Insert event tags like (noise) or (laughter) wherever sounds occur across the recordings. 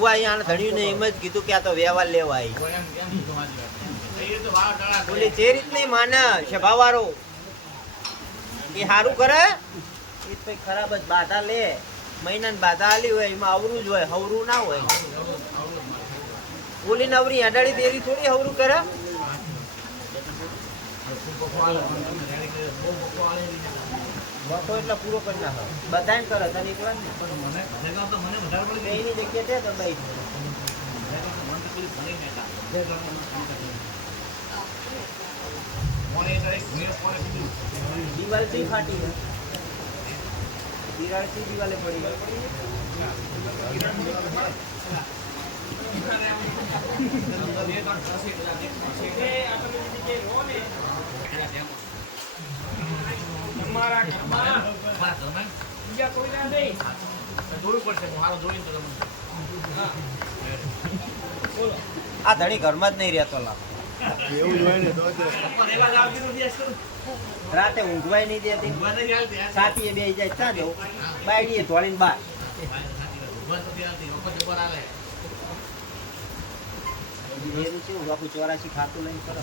ભુવા અહીંયા ધણ્યું ને એમ જ કીધું કે આ તો વ્યવહાર લેવા આવી. બોલી જે રીતની માને સ્વભાવવાળો એ સારું કરે? એ તો ખરાબ જ બાધા લે. મહિના બાધા આલી હોય એમાં અવરું જ હોય હવરું ના હોય. ઓલી નવરી અડાડી દેરી થોડી હવરું કરે? બકો એટલે પૂરો કરી નાખો. બધાને કરે તને એકલા જ ને એની જગ્યાએ છે દબાઈ દિવાલથી ફાટી ગઈ. દિવાલથી દિવાલે પડી ગઈ. આ ધણી ઘરમાં જ નહીં રહેતો લા. રાતે ઊંઘવાય નહીં દેતી. સાપીએ બે જાય ત્યાં જવું. બાયડીએ ધોળીને બાર ચોરાશી ખાતું લઈને કરો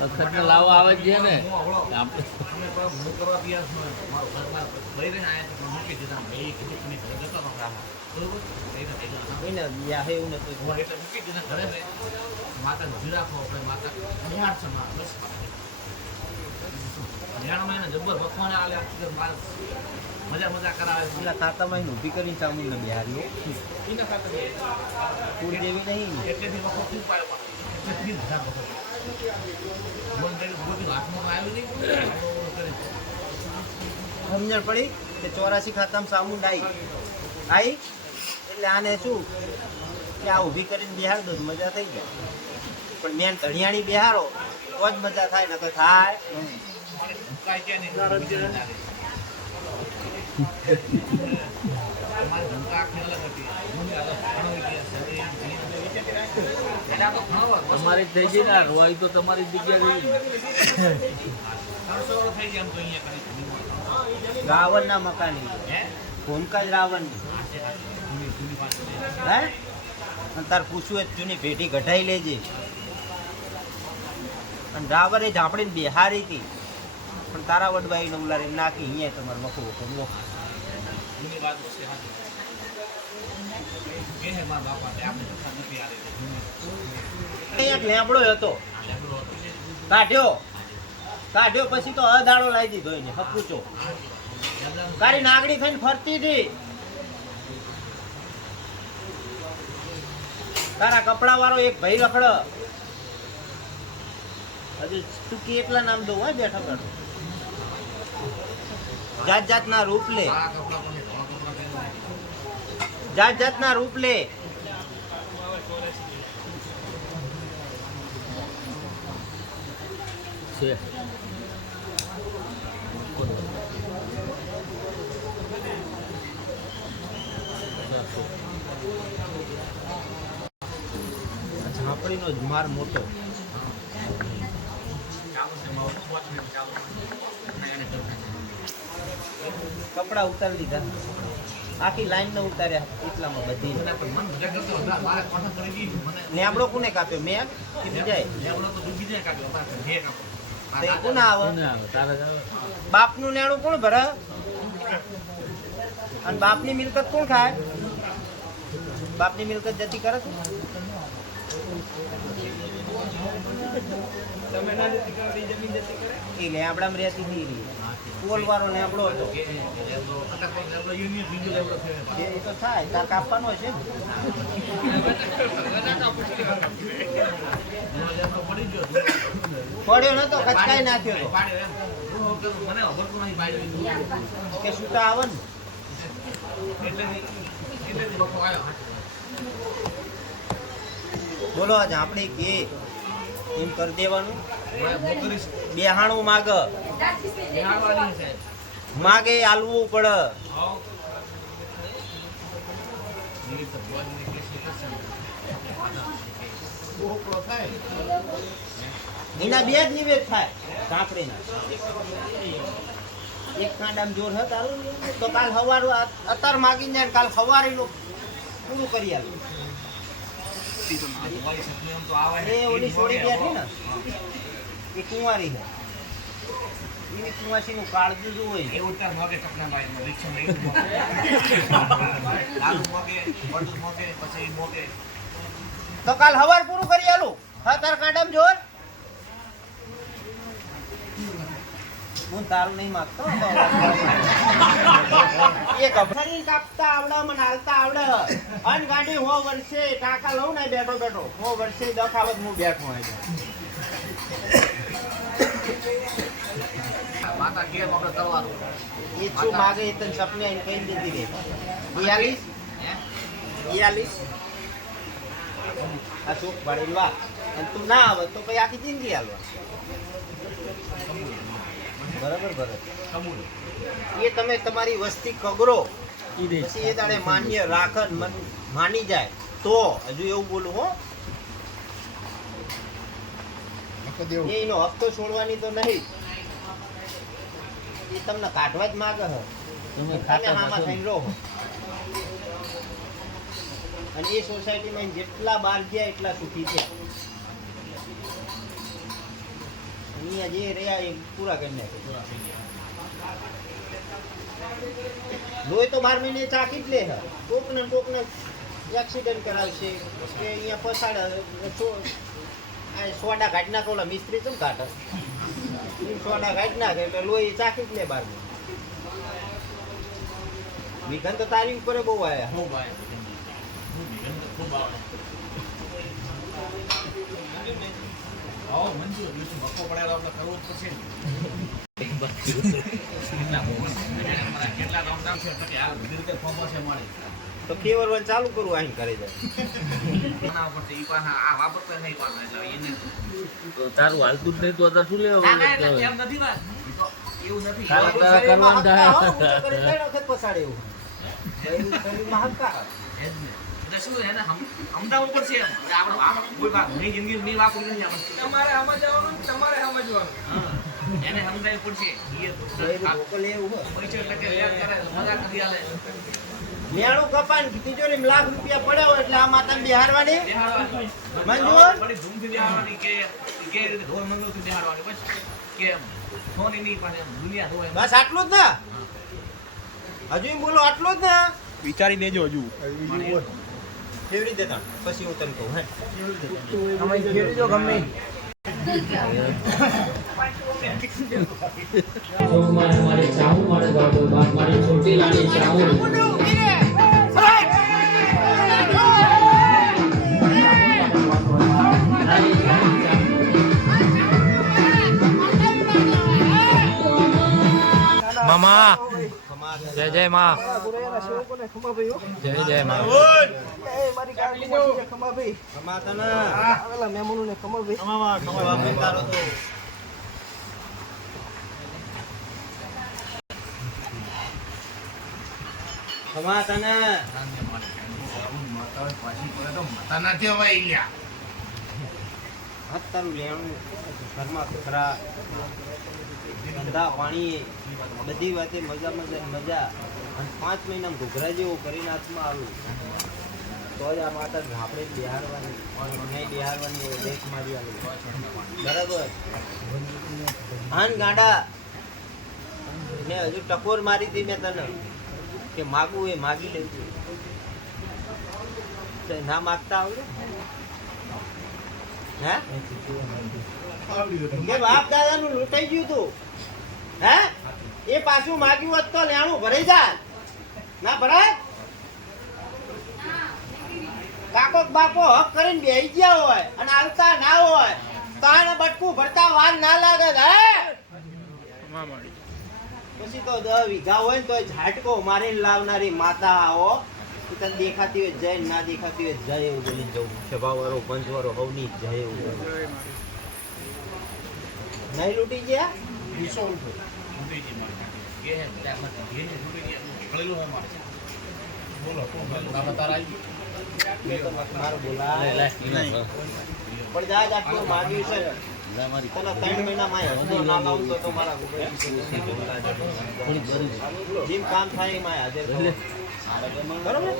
અખતને લાવો આવે જ છે ને. મજા મજા કરાવે પેલા ખાતામાં એને ઊભી કરીને ચામુંડને બિહાર્યો ફૂલ જેવી નહીં. ને. એટલેથી વખત ખૂબ પાડ્યો એટલેથી બધા વખત. સમજણ પડી કે ચોરાસી ખાતામાં ચામુંડ આવી આવી એટલે આને શું? કે આ ઊભી કરીને બિહાર દો તો મજા થઈ જાય. પણ મેન ધણિયાણી બિહારો તો જ મજા થાય, નકર થાય નહીં. કાંઈ છે નહીં તમારી ધંધા આખી અલગ હતી મને અલગ ઘણો ઇતિહાસ છે એટલે આ તો ઘણો વર્ષ તમારી થઈ ગઈ ને રોય તો તમારી જગ્યા ગઈ રાવણ ના તો મકાની ભૂમકા જ રાવણ હે તાર પૂછવું એ તો જૂની ભેટી કઢાઈ લેજે. અને રાવણે ઝાપડીને બિહારી હતી. પણ તારા વડવાઈ ઉલારી નાખી, અહીંયા તમારે મખો હતો મોખો ને, પછી તો અદાડો લાવી દીધો એને હપુચો નાગડી થઈને ફરતી હતી. તારા કપડા વાળો એક ભાઈ રખડ. હજુ તું કેટલા નામ દઉં હોય બેઠા બેઠો. જાત જાતના રૂપ લે. જાત જાતના રૂપ લે. છે. ઝાંપડીનો જ માર મોટો. કપડા ઉતારી દીધા. આખી લાઈન ને ઉતાર્યા એટલામાં બધી. મને કોને કાપ્યો? મેં બીજા કોને કાપ્યો. કે બીજાએ કોને આવે? આવે? બાપનું નેણું કોણ ભરે? અને બાપની મિલકત કોણ ખાય? બાપની મિલકત જતી કરે છે? એ લેબડામાં રહેતી પોલ વાળો હતો એ તો થાય તાર કાપવાનો છે પડ્યો નતો ખચકાઈ નાખ્યો કે છૂટા આવે ને બોલો આજ આપણે કે એમ કરી દેવાનું. બેહાણું માગ. માગે આલવું પડે. એના બે જ નિવેદ થાય. કાંકરીના. એક કાંડામાં જોર હતા તો કાલ સવાર અત્યાર માગી જાય કાલ સવારે પૂરું કરી આલું આ તમારી સપની આમ તો આવે છે. એ ઓલી છોડી બેઠી ને એ કુંવારી છે. એની કુંવાસીનું કાળજું જ હોય. એ તાર મોગે સપના માં રિક્ષા લઈ મોગે. લાલુ મોગે વડુ મોગે પછી મોગે. તો કાલ સવાર પૂરું કરી આલું. હા તાર કાંડામાં જોર. હું તારું નહીં માગતો. કાપતા આવડે મને હાલતા આવડે. અન ગાડી હો વર્ષે ટાંકા લઉં ને બેઠો બેઠો. હો વર્ષે દખાવત હું બેઠો અહીં માતા કે આપણે કરવાનું એ શું માગે તને સપને કહી દીધી રે બિયાલીસ આ સુખ ભરેલી વાત અને તું ના આવે તો પછી આખી જિંદગી હાલવા. બરાબર બરાબર. એ તમે તમારી વસ્તી કગરો પછી એ તારે માન્ય રાખન માની જાય. તો હજુ એવું બોલું હો. એનો હપ્તો છોડવાની તો નહીં. એ તમને કાઢવા જ માગે હે. તમે આમાં થઈને રહો. અને એ સોસાયટીમાં જેટલા બહાર ગયા એટલા સુખી છે. અહીંયા જે રહ્યા એ પૂરા કરી નાખે. લોહી તો બાર મહિને ચાકી જ લે છે કોક ને કોક ને એક્સિડન્ટ કરાવશે. કે અહીંયા પસાડે આ સોડા કાઢી નાખે ઓલા મિસ્ત્રી શું કાઢે સોડા કાઢી નાખે એટલે લોહી ચાકી જ લે બાર મહિને. વિઘન તો તારી ઉપર બહુ આવે. ખૂબ ભાઈ તો. ખૂબ આવે. આવો મંજૂર. ભક્કો પડેલો આપણે કરવું જ પડશે (laughs) ને કેવર વન છે છે તો ચાલુ કરવું અહીં કરી ઉપર તો તારું હાલતું જ નહીં તો અત્યારે શું લેવા અમદાવાદ ના છે? તો છે આપણે કોઈ વાત નહીં જિંદગી નહીં વાપરી તમારે સમજવાનું તમારે સમજવાનું. એને સમજાવવું પડશે લાખ રૂપિયા પડ્યા એટલે આ બિહારવાની મંજૂર? બસ આટલું જ ને? હજુ બોલો આટલું જ ને? વિચારી દેજો હજુ. કેવી રીતે તાણ? પછી હું તને કહું હે? मैं મારી ચાહું મારે બાપ મારે છોટી લાડી ચાહું. જય જય માં. જય જય માં. લેણું ઘરમાં ખરા ધંધા પાણી, બધી વાતે મજા મજા મજા. અને પાંચ મહિનામાં ઘૂઘરા જેવું કરીને હાથમાં આવ્યું તો જ આ માતા આપણે બિહારવાની નહીં બિહારવાની લેખ મારી આવી બરાબર? હાન ગાંડા ને હજુ ટકોર મારી હતી મેં તને. કે માગવું એ માગી લેવું ના માગતા આવડે? હે? કે બાપ દાદાનું લૂંટાઈ ગયું તું. હે? એ પાછું માગ્યું હોત તો લેણું ભરાઈ જાય ના ભરાય? કાકો કે બાપો હક કરીને બેહી ગયા હોય અને આવતા ના હોય તાણ બટકું ભરતા વાર ના લાગે હે? પછી તો દ વીઘા હોય ને તો ઝાટકો મારીને લાવનારી માતા આવો. તને દેખાતી હોય જય ના દેખાતી હોય જય એવું બોલી જવું. સભાવાળો પંચવાળો હવની જય એવું નહીં લૂંટી ગયા? બોલાય. પણ જા જા માગ્યું છે. તને ત્રણ મહિના માં હજુ ના લાવું તો તો મારા જીમ કામ થાય એમાં હાજર. બરોબર?